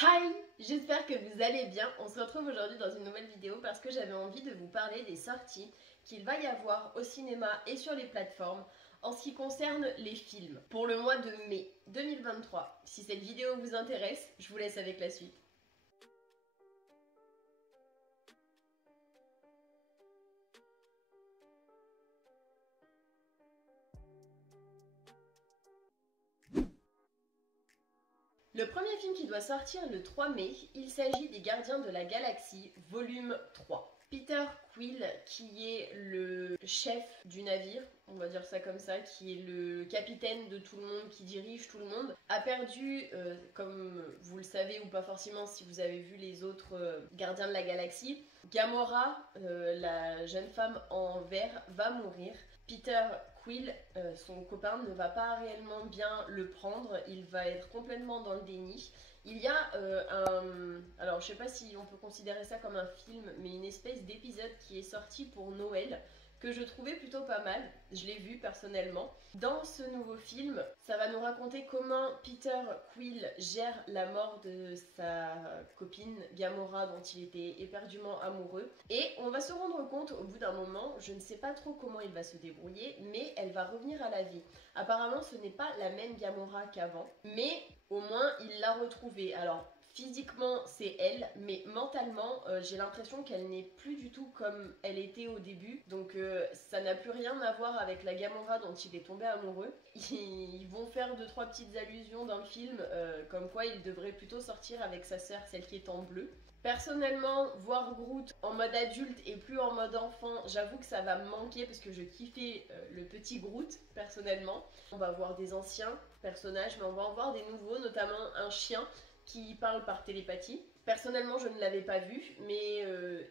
Hi, j'espère que vous allez bien. On se retrouve aujourd'hui dans une nouvelle vidéo parce que j'avais envie de vous parler des sorties qu'il va y avoir au cinéma et sur les plateformes en ce qui concerne les films pour le mois de mai 2023. Si cette vidéo vous intéresse, je vous laisse avec la suite. Le premier film qui doit sortir le 3 mai, il s'agit des Gardiens de la Galaxie, volume 3. Peter Quill, qui est le chef du navire, on va dire ça comme ça, qui est le capitaine de tout le monde, qui dirige tout le monde, a perdu, comme vous le savez ou pas forcément si vous avez vu les autres Gardiens de la Galaxie, Gamora, la jeune femme en vert, va mourir. Peter Quill, son copain, ne va pas réellement bien le prendre, il va être complètement dans le déni. Il y a alors je sais pas si on peut considérer ça comme un film, mais une espèce d'épisode qui est sorti pour Noël, que je trouvais plutôt pas mal, je l'ai vu personnellement. Dans ce nouveau film, ça va nous raconter comment Peter Quill gère la mort de sa copine Gamora dont il était éperdument amoureux. Et on va se rendre compte au bout d'un moment, je ne sais pas trop comment il va se débrouiller, mais elle va revenir à la vie. Apparemment ce n'est pas la même Gamora qu'avant, mais au moins il l'a retrouvée. Alors physiquement c'est elle, mais mentalement j'ai l'impression qu'elle n'est plus du tout comme elle était au début. Donc ça n'a plus rien à voir avec la Gamora dont il est tombé amoureux. Ils vont faire 2-3 petites allusions dans le film, comme quoi il devrait plutôt sortir avec sa sœur, celle qui est en bleu. Personnellement, voir Groot en mode adulte et plus en mode enfant, j'avoue que ça va me manquer parce que je kiffais le petit Groot personnellement. On va voir des anciens personnages, mais on va en voir des nouveaux, notamment un chien qui parle par télépathie. Personnellement, je ne l'avais pas vu, mais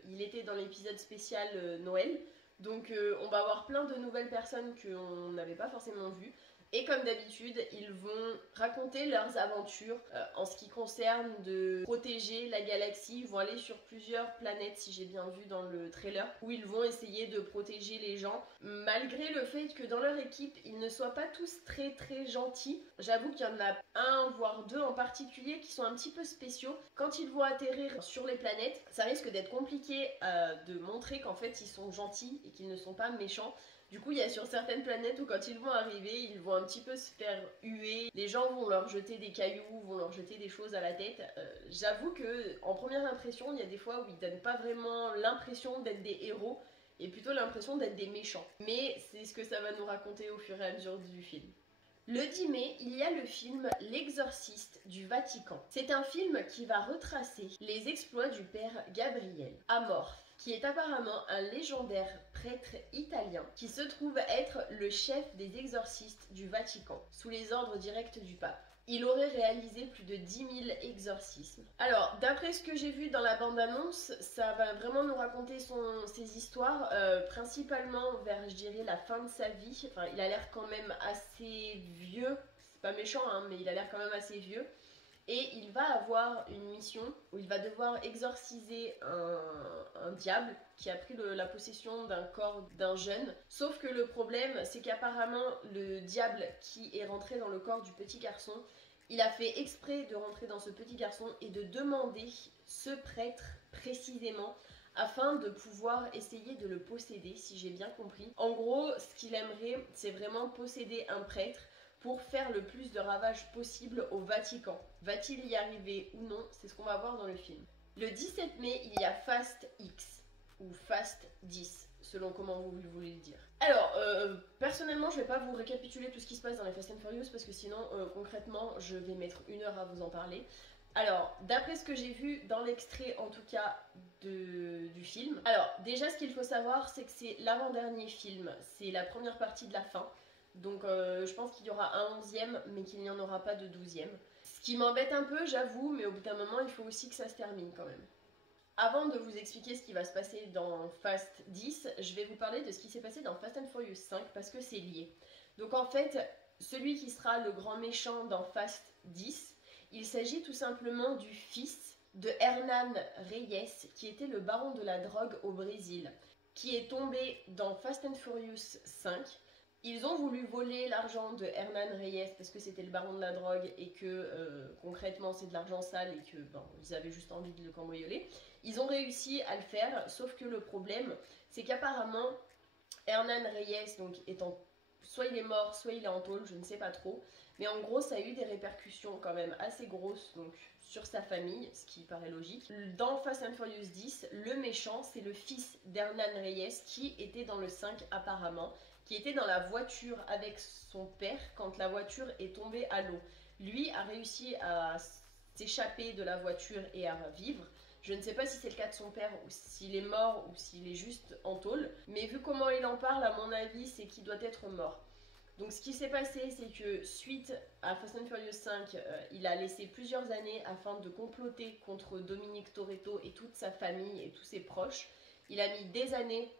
il était dans l'épisode spécial Noël. Donc on va avoir plein de nouvelles personnes qu'on n'avait pas forcément vues. Et comme d'habitude, ils vont raconter leurs aventures en ce qui concerne de protéger la galaxie. Ils vont aller sur plusieurs planètes, si j'ai bien vu dans le trailer, où ils vont essayer de protéger les gens, malgré le fait que dans leur équipe, ils ne soient pas tous très très gentils. J'avoue qu'il y en a un, voire deux en particulier, qui sont un petit peu spéciaux. Quand ils vont atterrir sur les planètes, ça risque d'être compliqué de montrer qu'en fait ils sont gentils et qu'ils ne sont pas méchants. Du coup, il y a sur certaines planètes où quand ils vont arriver, ils vont un petit peu se faire huer. Les gens vont leur jeter des cailloux, vont leur jeter des choses à la tête. J'avoue que en première impression, il y a des fois où ils donnent pas vraiment l'impression d'être des héros et plutôt l'impression d'être des méchants. Mais c'est ce que ça va nous raconter au fur et à mesure du film. Le 10 mai, il y a le film L'Exorciste du Vatican. C'est un film qui va retracer les exploits du père Gabriel, Amorphe, qui est apparemment un légendaire prêtre italien qui se trouve être le chef des exorcistes du Vatican, sous les ordres directs du pape. Il aurait réalisé plus de 10 000 exorcismes. Alors, d'après ce que j'ai vu dans la bande-annonce, ça va vraiment nous raconter ses histoires, principalement vers, je dirais, la fin de sa vie. Enfin, il a l'air quand même assez vieux, c'est pas méchant, hein, mais il a l'air quand même assez vieux. Et il va avoir une mission où il va devoir exorciser un diable qui a pris la possession d'un corps d'un jeune. Sauf que le problème, c'est qu'apparemment, le diable qui est rentré dans le corps du petit garçon, il a fait exprès de rentrer dans ce petit garçon et de demander ce prêtre précisément afin de pouvoir essayer de le posséder, si j'ai bien compris. En gros, ce qu'il aimerait, c'est vraiment posséder un prêtre pour faire le plus de ravages possible au Vatican. Va-t-il y arriver ou non? C'est ce qu'on va voir dans le film. Le 17 mai, il y a Fast X, ou Fast 10, selon comment vous voulez le dire. Alors, personnellement, je vais pas vous récapituler tout ce qui se passe dans les Fast and Furious, parce que sinon, concrètement, je vais mettre 1 heure à vous en parler. Alors, d'après ce que j'ai vu dans l'extrait, en tout cas, du film. Alors, déjà, ce qu'il faut savoir, c'est que c'est l'avant-dernier film. C'est la première partie de la fin. Donc je pense qu'il y aura un 11e, mais qu'il n'y en aura pas de 12e. Ce qui m'embête un peu, j'avoue, mais au bout d'un moment, il faut aussi que ça se termine quand même. Avant de vous expliquer ce qui va se passer dans Fast 10, je vais vous parler de ce qui s'est passé dans Fast and Furious 5, parce que c'est lié. Donc en fait, celui qui sera le grand méchant dans Fast 10, il s'agit tout simplement du fils de Hernan Reyes, qui était le baron de la drogue au Brésil, qui est tombé dans Fast and Furious 5. Ils ont voulu voler l'argent de Hernan Reyes parce que c'était le baron de la drogue et que concrètement c'est de l'argent sale et que ils avaient juste envie de le cambrioler. Ils ont réussi à le faire, sauf que le problème c'est qu'apparemment Hernan Reyes, donc étant soit il est mort, soit il est en tôle, je ne sais pas trop. Mais en gros, ça a eu des répercussions quand même assez grosses donc, sur sa famille, ce qui paraît logique. Dans Fast and Furious 10, le méchant, c'est le fils d'Hernan Reyes qui était dans le 5 apparemment, qui était dans la voiture avec son père quand la voiture est tombée à l'eau. Lui a réussi à s'échapper de la voiture et à vivre. Je ne sais pas si c'est le cas de son père ou s'il est mort ou s'il est juste en tôle, mais vu comment il en parle, à mon avis, c'est qu'il doit être mort. Donc ce qui s'est passé, c'est que suite à Fast and Furious 5, il a laissé plusieurs années afin de comploter contre Dominique Toretto et toute sa famille et tous ses proches. Il a mis des années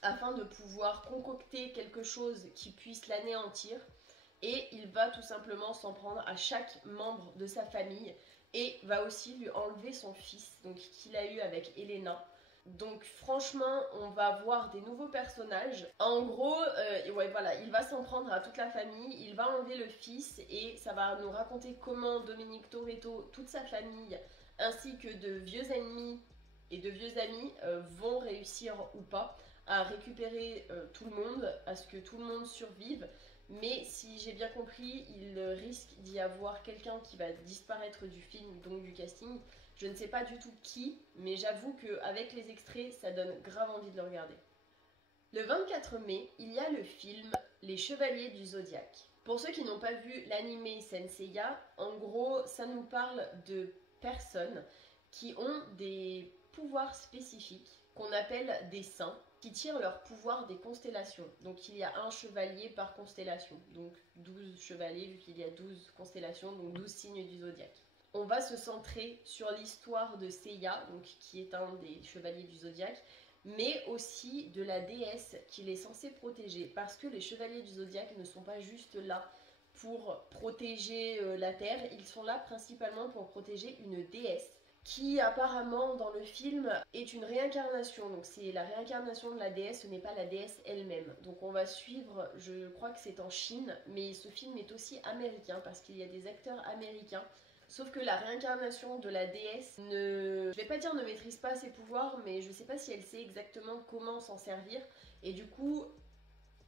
afin de pouvoir concocter quelque chose qui puisse l'anéantir. Et il va tout simplement s'en prendre à chaque membre de sa famille et va aussi lui enlever son fils, donc qu'il a eu avec Elena. Donc franchement, on va voir des nouveaux personnages. En gros, ouais, voilà, il va s'en prendre à toute la famille, il va enlever le fils et ça va nous raconter comment Dominique Toretto, toute sa famille, ainsi que de vieux ennemis et de vieux amis vont réussir ou pas à récupérer tout le monde, à ce que tout le monde survive. Mais si j'ai bien compris, il risque d'y avoir quelqu'un qui va disparaître du film, donc du casting. Je ne sais pas du tout qui, mais j'avoue qu'avec les extraits, ça donne grave envie de le regarder. Le 24 mai, il y a le film Les Chevaliers du Zodiaque. Pour ceux qui n'ont pas vu l'anime Saint Seiya, en gros, ça nous parle de personnes qui ont des pouvoirs spécifiques qu'on appelle des saints, qui tirent leur pouvoir des constellations. Donc il y a un chevalier par constellation, donc 12 chevaliers vu qu'il y a 12 constellations, donc 12 signes du zodiaque. On va se centrer sur l'histoire de Seiya, donc, qui est un des chevaliers du zodiaque, mais aussi de la déesse qu'il est censé protéger, parce que les chevaliers du zodiaque ne sont pas juste là pour protéger la Terre, ils sont là principalement pour protéger une déesse qui apparemment dans le film est une réincarnation, donc c'est la réincarnation de la déesse, ce n'est pas la déesse elle-même. Donc on va suivre, je crois que c'est en Chine, mais ce film est aussi américain parce qu'il y a des acteurs américains. Sauf que la réincarnation de la déesse je vais pas dire ne maîtrise pas ses pouvoirs, mais je sais pas si elle sait exactement comment s'en servir. Et du coup,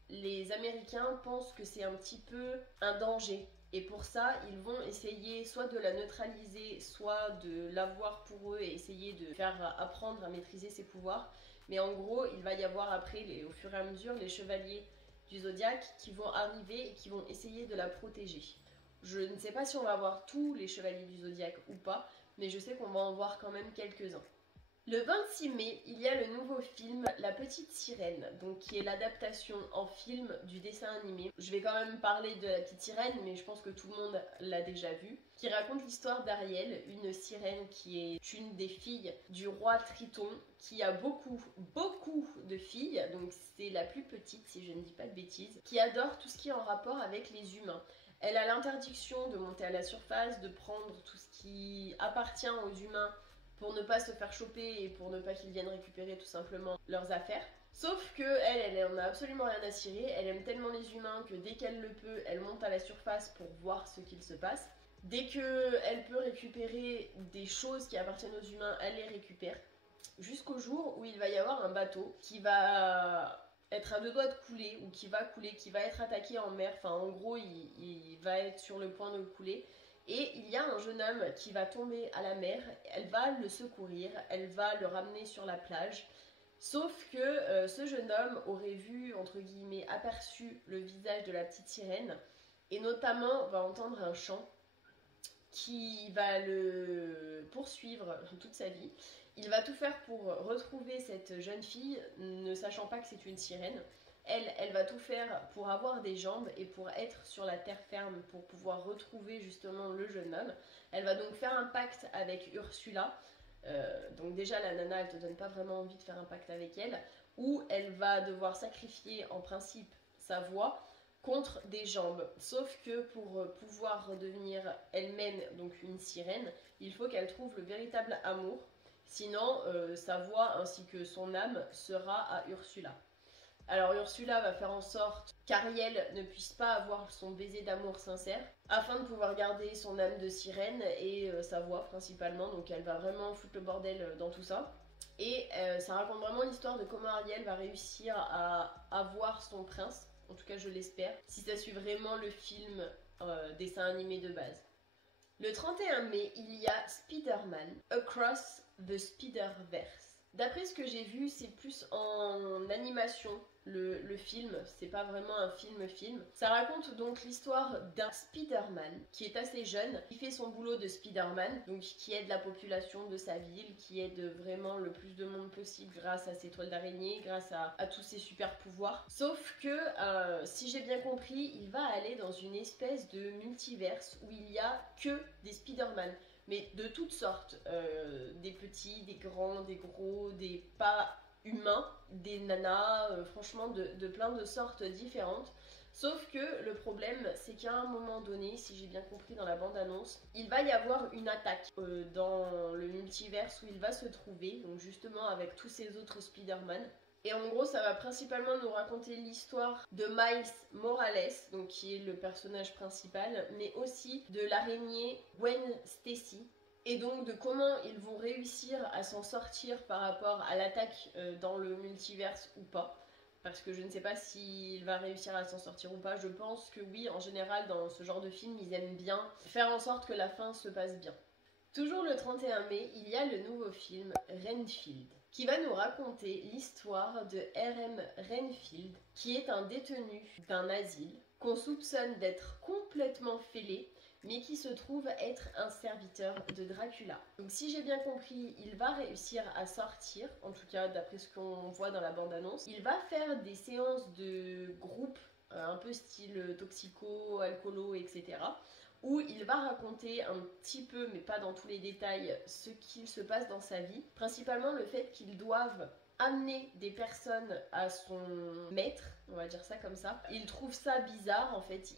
les Américains pensent que c'est un petit peu un danger. Et pour ça, ils vont essayer soit de la neutraliser, soit de l'avoir pour eux et essayer de faire apprendre à maîtriser ses pouvoirs. Mais en gros, il va y avoir après, au fur et à mesure, les chevaliers du zodiaque qui vont arriver et qui vont essayer de la protéger. Je ne sais pas si on va voir tous les chevaliers du zodiaque ou pas, mais je sais qu'on va en voir quand même quelques-uns. Le 26 mai, il y a le nouveau film La Petite Sirène, donc qui est l'adaptation en film du dessin animé. Je vais quand même parler de La Petite Sirène, mais je pense que tout le monde l'a déjà vu. Qui raconte l'histoire d'Ariel, une sirène qui est une des filles du roi Triton, qui a beaucoup de filles, donc c'est la plus petite si je ne dis pas de bêtises, qui adore tout ce qui est en rapport avec les humains. Elle a l'interdiction de monter à la surface, de prendre tout ce qui appartient aux humains pour ne pas se faire choper et pour ne pas qu'ils viennent récupérer tout simplement leurs affaires. Sauf que elle en a absolument rien à cirer, elle aime tellement les humains que dès qu'elle le peut, elle monte à la surface pour voir ce qu'il se passe. Dès qu'elle peut récupérer des choses qui appartiennent aux humains, elle les récupère. Jusqu'au jour où il va y avoir un bateau qui va être à deux doigts de couler, ou qui va couler, qui va être attaqué en mer, enfin en gros il va être sur le point de couler. Et il y a un jeune homme qui va tomber à la mer, elle va le secourir, elle va le ramener sur la plage. Sauf que ce jeune homme aurait vu, entre guillemets, aperçu le visage de la petite sirène, et notamment va entendre un chant qui va le poursuivre toute sa vie. Il va tout faire pour retrouver cette jeune fille, ne sachant pas que c'est une sirène. Elle va tout faire pour avoir des jambes et pour être sur la terre ferme, pour pouvoir retrouver justement le jeune homme. Elle va donc faire un pacte avec Ursula. Donc déjà la nana, elle te donne pas vraiment envie de faire un pacte avec elle. Où elle va devoir sacrifier en principe sa voix contre des jambes. Sauf que pour pouvoir redevenir elle-même donc une sirène, il faut qu'elle trouve le véritable amour. Sinon, sa voix ainsi que son âme sera à Ursula. Alors Ursula va faire en sorte qu'Ariel ne puisse pas avoir son baiser d'amour sincère afin de pouvoir garder son âme de sirène et sa voix principalement. Donc elle va vraiment foutre le bordel dans tout ça. Et ça raconte vraiment l'histoire de comment Ariel va réussir à avoir son prince. En tout cas je l'espère. Si ça suit vraiment le film dessin animé de base. Le 31 mai, il y a Spider-Man Across the Spider-Verse. D'après ce que j'ai vu, c'est plus en animation le film, c'est pas vraiment un film. Ça raconte donc l'histoire d'un Spider-Man qui est assez jeune, qui fait son boulot de Spider-Man, donc qui aide la population de sa ville, qui aide vraiment le plus de monde possible grâce à ses toiles d'araignée, grâce à tous ses super pouvoirs. Sauf que, si j'ai bien compris, il va aller dans une espèce de multiverse où il y a que des Spider-Man. Mais de toutes sortes, des petits, des grands, des gros, des pas humains, des nanas, franchement de plein de sortes différentes. Sauf que le problème, c'est qu'à un moment donné, si j'ai bien compris dans la bande-annonce, il va y avoir une attaque dans le multiverse où il va se trouver, donc justement avec tous ces autres Spider-Man. Et en gros, ça va principalement nous raconter l'histoire de Miles Morales, donc qui est le personnage principal, mais aussi de l'araignée Gwen Stacy, et donc de comment ils vont réussir à s'en sortir par rapport à l'attaque dans le multiverse ou pas. Parce que je ne sais pas s'il va réussir à s'en sortir ou pas. Je pense que oui, en général, dans ce genre de film, ils aiment bien faire en sorte que la fin se passe bien. Toujours le 31 mai, il y a le nouveau film Renfield, qui va nous raconter l'histoire de R.M. Renfield, qui est un détenu d'un asile, qu'on soupçonne d'être complètement fêlé, mais qui se trouve être un serviteur de Dracula. Donc si j'ai bien compris, il va réussir à sortir, en tout cas d'après ce qu'on voit dans la bande-annonce. Il va faire des séances de groupe, un peu style toxico, alcoolo, etc., où il va raconter un petit peu, mais pas dans tous les détails, ce qu'il se passe dans sa vie. Principalement le fait qu'ils doivent amener des personnes à son maître, on va dire ça comme ça. Il trouve ça bizarre en fait,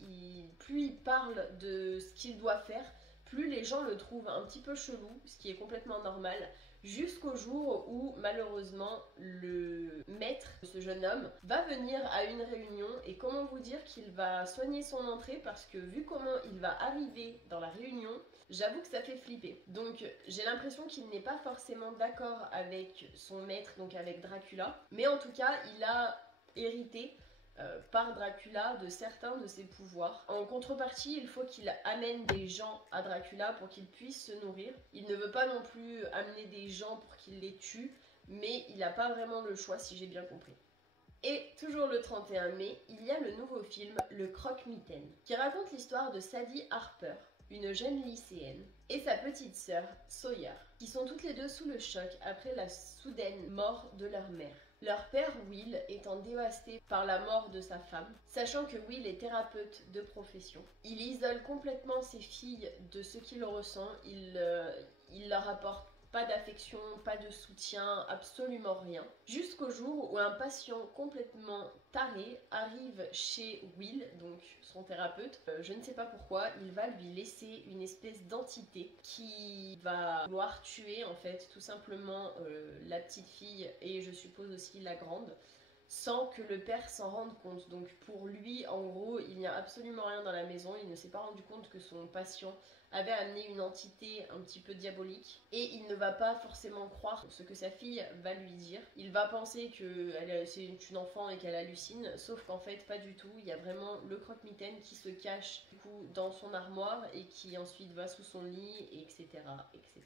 plus il parle de ce qu'il doit faire, plus les gens le trouvent un petit peu chelou, ce qui est complètement normal, jusqu'au jour où malheureusement le maître, ce jeune homme, va venir à une réunion et comment vous dire qu'il va soigner son entrée parce que vu comment il va arriver dans la réunion, j'avoue que ça fait flipper. Donc j'ai l'impression qu'il n'est pas forcément d'accord avec son maître, donc avec Dracula, mais en tout cas il a hérité par Dracula de certains de ses pouvoirs. En contrepartie, il faut qu'il amène des gens à Dracula pour qu'il puisse se nourrir. Il ne veut pas non plus amener des gens pour qu'il les tue, mais il n'a pas vraiment le choix si j'ai bien compris. Et toujours le 31 mai, il y a le nouveau film Le Croque-Mitaine, qui raconte l'histoire de Sadie Harper, une jeune lycéenne, et sa petite sœur, Sawyer, qui sont toutes les deux sous le choc après la soudaine mort de leur mère. Leur père, Will, étant dévasté par la mort de sa femme, sachant que Will est thérapeute de profession, il isole complètement ses filles de ce qu'il ressent, il leur apporte pas d'affection, pas de soutien, absolument rien. Jusqu'au jour où un patient complètement taré arrive chez Will, donc son thérapeute. Je ne sais pas pourquoi, il va lui laisser une espèce d'entité qui va vouloir tuer en fait tout simplement la petite fille et je suppose aussi la grande, sans que le père s'en rende compte. Donc pour lui, en gros, il n'y a absolument rien dans la maison. Il ne s'est pas rendu compte que son patient avait amené une entité un petit peu diabolique. Et il ne va pas forcément croire ce que sa fille va lui dire. Il va penser que c'est une enfant et qu'elle hallucine. Sauf qu'en fait, pas du tout. Il y a vraiment le croque-mitaine qui se cache du coup dans son armoire et qui ensuite va sous son lit, etc. etc.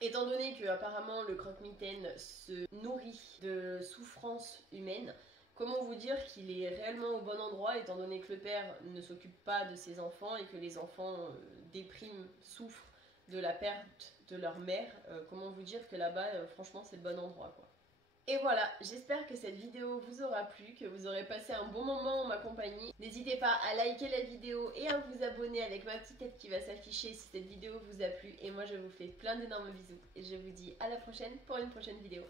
Étant donné que apparemment le croque-mitaine se nourrit de souffrances humaines, comment vous dire qu'il est réellement au bon endroit étant donné que le père ne s'occupe pas de ses enfants et que les enfants dépriment, souffrent de la perte de leur mère, comment vous dire que là-bas, franchement, c'est le bon endroit quoi. Et voilà, j'espère que cette vidéo vous aura plu, que vous aurez passé un bon moment en ma compagnie. N'hésitez pas à liker la vidéo et à vous abonner avec ma petite tête qui va s'afficher si cette vidéo vous a plu. Et moi je vous fais plein d'énormes bisous et je vous dis à la prochaine pour une prochaine vidéo.